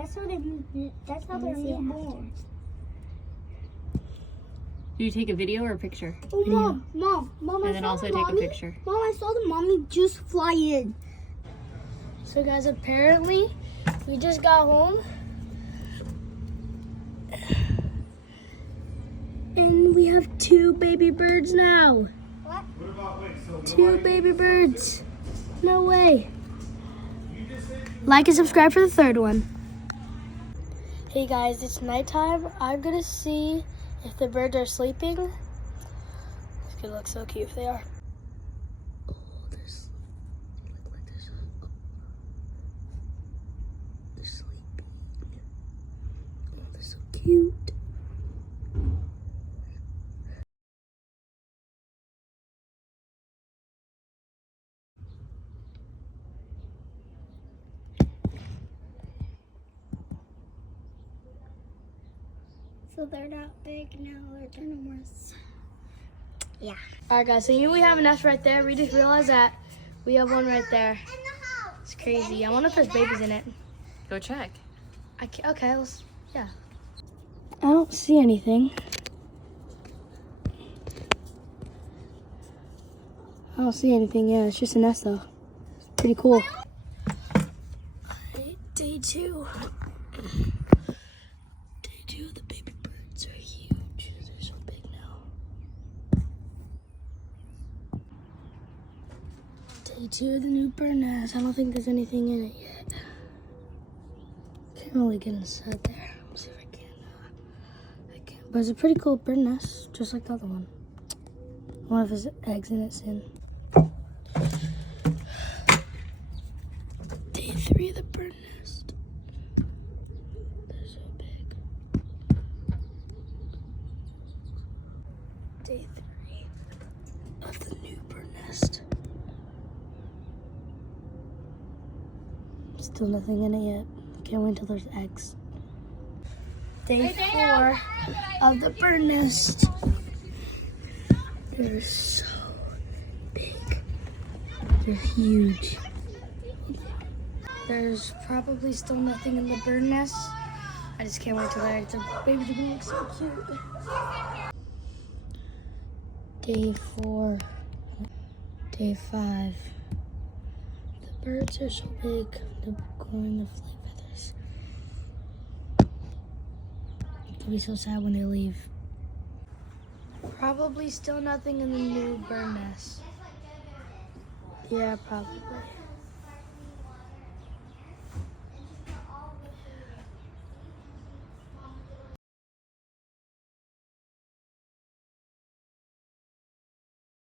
That's how they're newborn. Do you take a video or a picture? Oh, Mom, And then also take a picture. Mom, I saw the mommy just fly in. So guys, apparently we just got home. And we have 2 baby birds now. What? 2 baby birds. No way. Like and subscribe for the 3rd one. Hey guys, it's nighttime. I'm gonna see if the birds are sleeping. It's gonna look so cute if they are. Oh, they look like they're sleeping. Oh, they're so cute. So they're not big now, they're enormous. Yeah. Alright guys, so here we have a nest right there. We just realized that we have one right there. It's crazy. I wonder if there's babies in it. Go check. Okay, yeah. I don't see anything. I don't see anything, yeah. It's just a nest though. It's pretty cool. Day 2. Day 2 of the baby birds are huge. They're so big now. Day 2 of the new bird nest. I don't think there's anything in it yet. Can't really get inside there. Let's see if I can. I can't. But it's a pretty cool bird nest, just like the other one. I wonder if there's eggs in it soon. Day 3 of the bird nest. They're so big. Day 3 of the new bird nest. Still nothing in it yet. Can't wait until there's eggs. Day 4 of the bird nest. They're so big. They're huge. There's probably still nothing in the bird nest. I just can't wait till the eggs are baby to look so cute. Day 4. Day 5. The birds are so big. They're growing the flight feathers. It'll be so sad when they leave. Probably still nothing in the new bird nest. Yeah, probably.